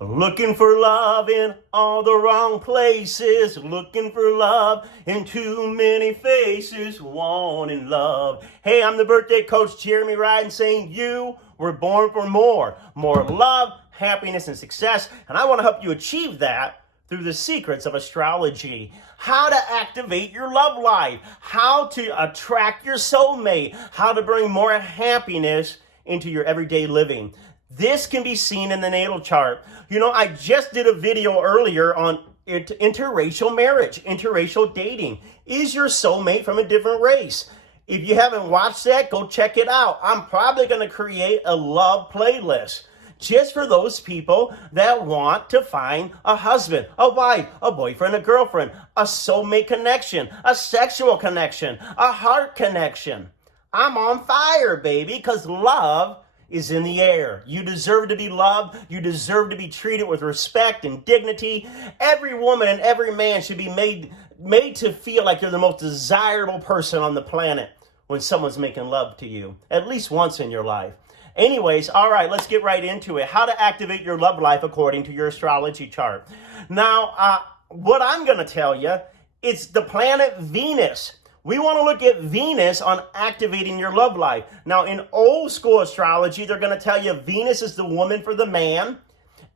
Looking for love in all the wrong places. Looking for love in too many faces. Wanting love. Hey, I'm the birthday coach, Jeremy Ryden, saying you were born for more. More love, happiness, and success. And I want to help you achieve that through the secrets of astrology. How to activate your love life. How to attract your soulmate. How to bring more happiness into your everyday living. This can be seen in the natal chart. You know, I just did a video earlier on interracial marriage, interracial dating. Is your soulmate from a different race? If you haven't watched that, go check it out. I'm probably going to create a love playlist just for those people that want to find a husband, a wife, a boyfriend, a girlfriend, a soulmate connection, a sexual connection, a heart connection. I'm on fire, baby, because love is in the air. You deserve to be loved. You deserve to be treated with respect and dignity. Every woman and every man should be made to feel like you're the most desirable person on the planet when someone's making love to you, at least once in your life. Anyways, all right, let's get right into it. How to activate your love life according to your astrology chart. Now, what I'm going to tell you is the planet Venus. We want to look at Venus on activating your love life. Now, in old school astrology, they're going to tell you Venus is the woman for the man,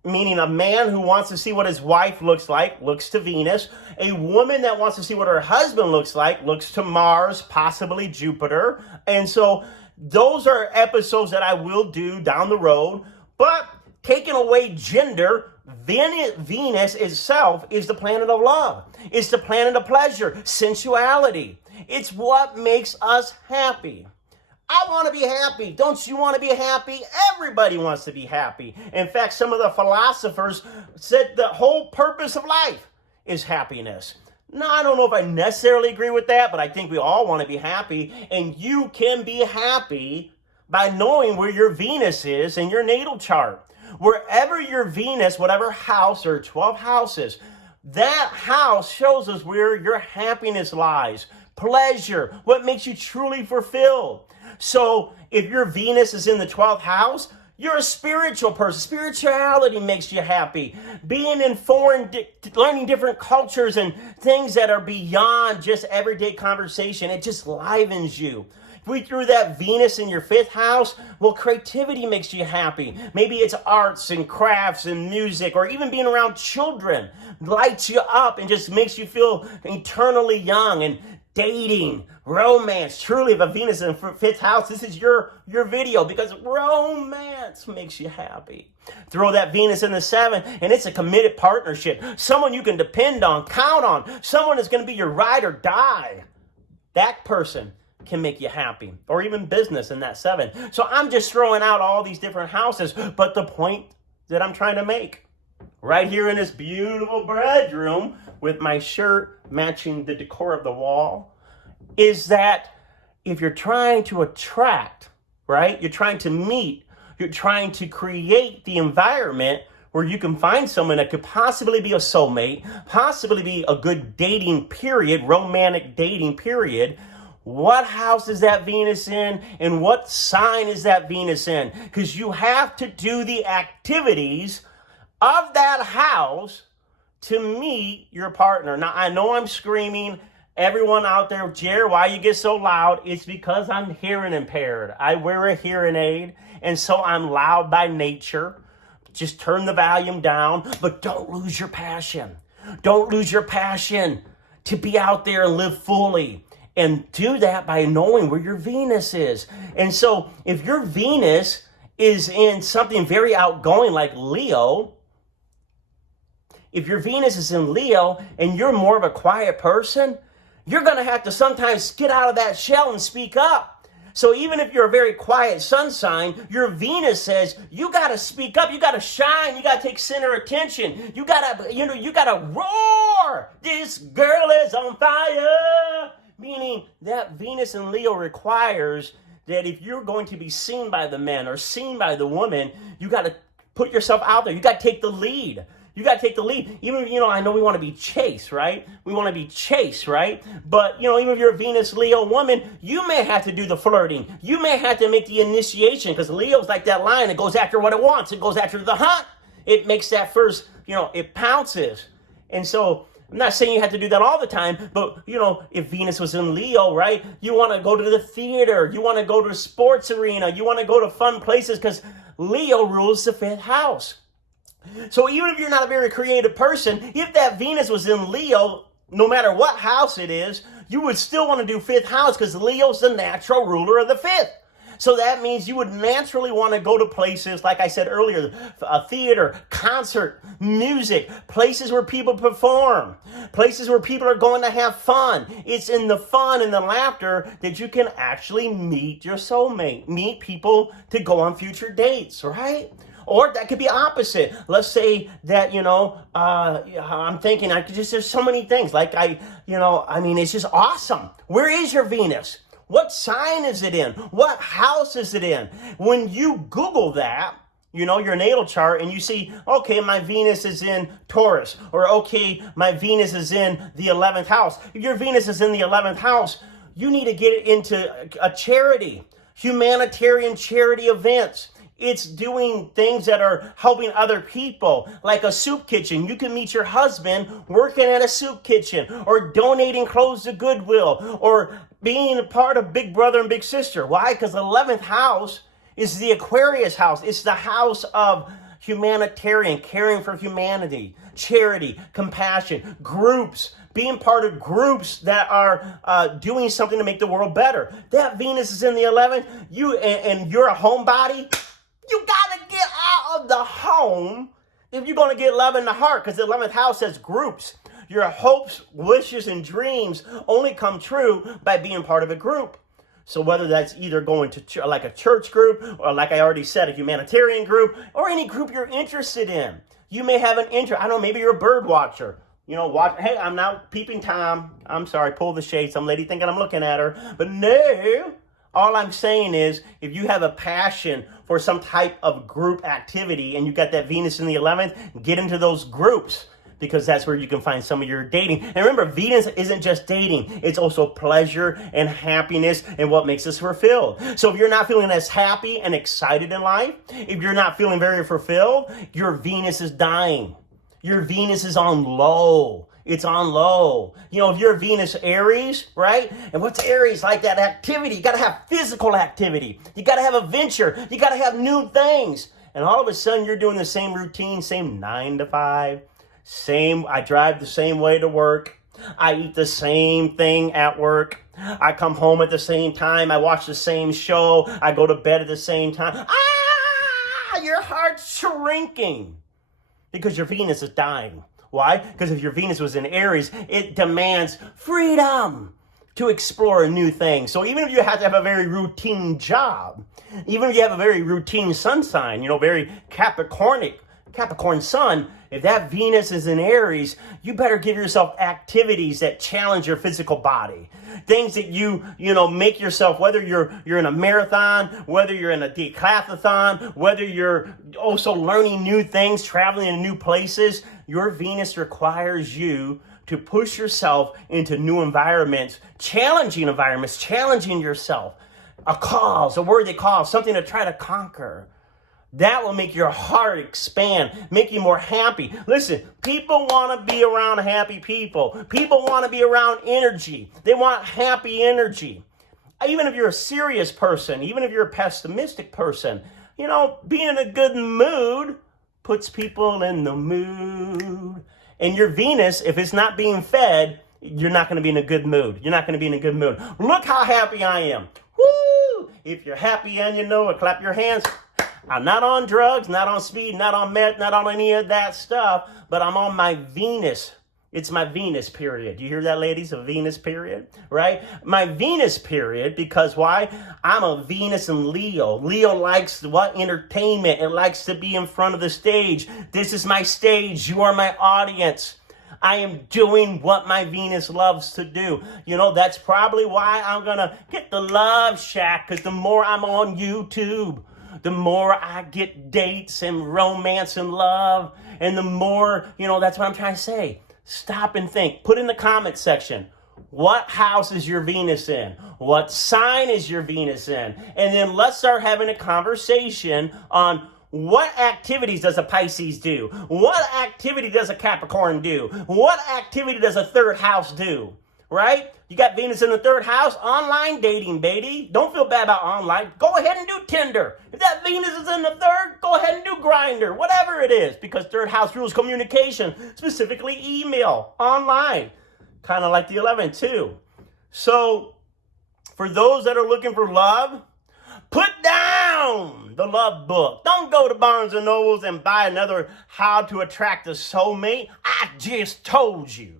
meaning a man who wants to see what his wife looks like, looks to Venus. A woman that wants to see what her husband looks like, looks to Mars, possibly Jupiter. And so those are episodes that I will do down the road. But taking away gender, Venus itself is the planet of love. It's the planet of pleasure, sensuality. It's what makes us happy. I want to be happy. Don't you want to be happy? Everybody wants to be happy. In fact, some of the philosophers said the whole purpose of life is happiness. Now, I don't know if I necessarily agree with that, but I think we all want to be happy. And you can be happy by knowing where your Venus is in your natal chart. Wherever your Venus, whatever house or 12 houses, that house shows us where your happiness lies. Pleasure, what makes you truly fulfilled. So if your Venus is in the 12th house, you're a spiritual person. Spirituality makes you happy. Being in learning different cultures and things that are beyond just everyday conversation, it just livens you. If we threw that Venus in your 5th house, well, creativity makes you happy. Maybe it's arts and crafts and music, or even being around children lights you up and just makes you feel eternally young. And dating, romance, truly, if a Venus is in 5th house, this is your video, because romance makes you happy. Throw that Venus in the 7th, and it's a committed partnership. Someone you can depend on, count on. Someone that's going to be your ride or die. That person can make you happy, or even business in that 7th. So I'm just throwing out all these different houses, but the point that I'm trying to make, right here in this beautiful bedroom with my shirt matching the decor of the wall, is that if you're trying to attract, right, you're trying to meet, you're trying to create the environment where you can find someone that could possibly be a soulmate, possibly be a good dating period, romantic dating period, what house is that Venus in, and what sign is that Venus in? Because you have to do the activities of that house to meet your partner. Now, I know I'm screaming. Everyone out there, Jer, why you get so loud? It's because I'm hearing impaired. I wear a hearing aid, and so I'm loud by nature. Just turn the volume down, but don't lose your passion. Don't lose your passion to be out there and live fully. And do that by knowing where your Venus is. And so if your Venus is in something very outgoing like Leo, if your Venus is in Leo and you're more of a quiet person, you're going to have to sometimes get out of that shell and speak up. So even if you're a very quiet sun sign, your Venus says you got to speak up, you got to shine, you got to take center attention. You got to roar. This girl is on fire. Meaning that Venus in Leo requires that if you're going to be seen by the man or seen by the woman, you got to put yourself out there. You got to take the lead. You got to take the lead. Even, I know we want to be chased, right? We want to be chased, right? But, even if you're a Venus Leo woman, you may have to do the flirting. You may have to make the initiation, because Leo's like that lion that goes after what it wants. It goes after the hunt. It makes that first, it pounces. And so I'm not saying you have to do that all the time, but, if Venus was in Leo, right, you want to go to the theater, you want to go to a sports arena, you want to go to fun places because Leo rules the 5th house. So even if you're not a very creative person, if that Venus was in Leo, no matter what house it is, you would still want to do 5th house because Leo's the natural ruler of the 5th. So that means you would naturally want to go to places, like I said earlier, a theater, concert, music, places where people perform, places where people are going to have fun. It's in the fun and the laughter that you can actually meet your soulmate, meet people to go on future dates, right? Or that could be opposite. Let's say that, I'm thinking, there's so many things. It's just awesome. Where is your Venus? What sign is it in? What house is it in? When you Google that, your natal chart, and you see, okay, my Venus is in Taurus, or okay, my Venus is in the 11th house. If your Venus is in the 11th house, you need to get it into a charity, humanitarian charity events. It's doing things that are helping other people, like a soup kitchen. You can meet your husband working at a soup kitchen, or donating clothes to Goodwill, or being a part of Big Brother and Big Sister. Why? Because the 11th house is the Aquarius house. It's the house of humanitarian, caring for humanity, charity, compassion, groups, being part of groups that are doing something to make the world better. That Venus is in the 11th, and you're a homebody. You got to get out of the home if you're going to get love in the heart, because the 11th house says groups. Your hopes, wishes, and dreams only come true by being part of a group. So whether that's either going to like a church group, or like I already said, a humanitarian group, or any group you're interested in. You may have an interest. I don't know, maybe you're a bird watcher. Hey, I'm now peeping Tom. I'm sorry, pull the shade. Some lady thinking I'm looking at her. But no. All I'm saying is, if you have a passion for some type of group activity and you got that Venus in the 11th, get into those groups, because that's where you can find some of your dating. And remember, Venus isn't just dating. It's also pleasure and happiness and what makes us fulfilled. So if you're not feeling as happy and excited in life, if you're not feeling very fulfilled, your Venus is dying. Your Venus is on low. It's on low. If you're Venus Aries, right? And what's Aries? Like that activity. You got to have physical activity. You got to have a venture. You got to have new things. And all of a sudden, you're doing the same routine, same 9 to 5. I drive the same way to work. I eat the same thing at work. I come home at the same time. I watch the same show. I go to bed at the same time. Your heart's shrinking because your Venus is dying. Why? Because if your Venus was in Aries, it demands freedom to explore new things. So even if you have to have a very routine job, even if you have a very routine sun sign, very Capricorn sun, if that Venus is in Aries, you better give yourself activities that challenge your physical body. Things that you make yourself, whether you're in a marathon, whether you're in a decathlon, whether you're also learning new things, traveling to new places, your Venus requires you to push yourself into new environments, challenging yourself. A worthy cause, something to try to conquer. That will make your heart expand, make you more happy. Listen, people want to be around happy people. People want to be around energy. They want happy energy. Even if you're a serious person, even if you're a pessimistic person, being in a good mood puts people in the mood. And your Venus, if it's not being fed, you're not going to be in a good mood. You're not going to be in a good mood. Look how happy I am. Woo! If you're happy and you know it, clap your hands. I'm not on drugs, not on speed, not on meth, not on any of that stuff, but I'm on my Venus. It's my Venus period. You hear that, ladies? A Venus period, right? My Venus period, because why? I'm a Venus in Leo. Leo likes what? Entertainment. It likes to be in front of the stage. This is my stage. You are my audience. I am doing what my Venus loves to do. That's probably why I'm going to get the Love Shack, because the more I'm on YouTube, the more I get dates and romance and love, and the more, that's what I'm trying to say. Stop and think. Put in the comment section, what house is your Venus in? What sign is your Venus in? And then let's start having a conversation on What activities does a Pisces do? What activity does a Capricorn do? What activity does a third house do? Right? You got Venus in the third house, online dating, baby. Don't feel bad about online. Go ahead and do Tinder. If that Venus is in the third, go ahead and do Grindr, whatever it is, because third house rules communication, specifically email, online, kind of like the 11th too. So for those that are looking for love, put down the love book. Don't go to Barnes & Nobles and buy another How to Attract a Soulmate. I just told you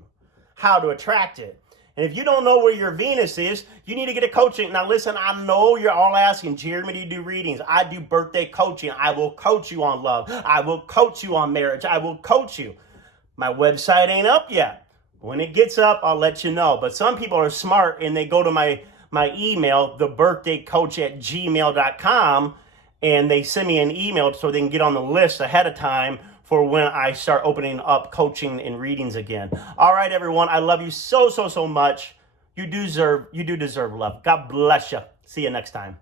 how to attract it. And if you don't know where your Venus is, you need to get a coaching. Now listen, I know you're all asking, Jeremy, do you do readings? I do birthday coaching. I will coach you on love. I will coach you on marriage. I will coach you. My website ain't up yet. When it gets up, I'll let you know. But some people are smart and they go to my email, thebirthdaycoach@gmail.com, and they send me an email so they can get on the list ahead of time for when I start opening up coaching and readings again. All right, everyone. I love you so much. You do deserve love. God bless you. See you next time.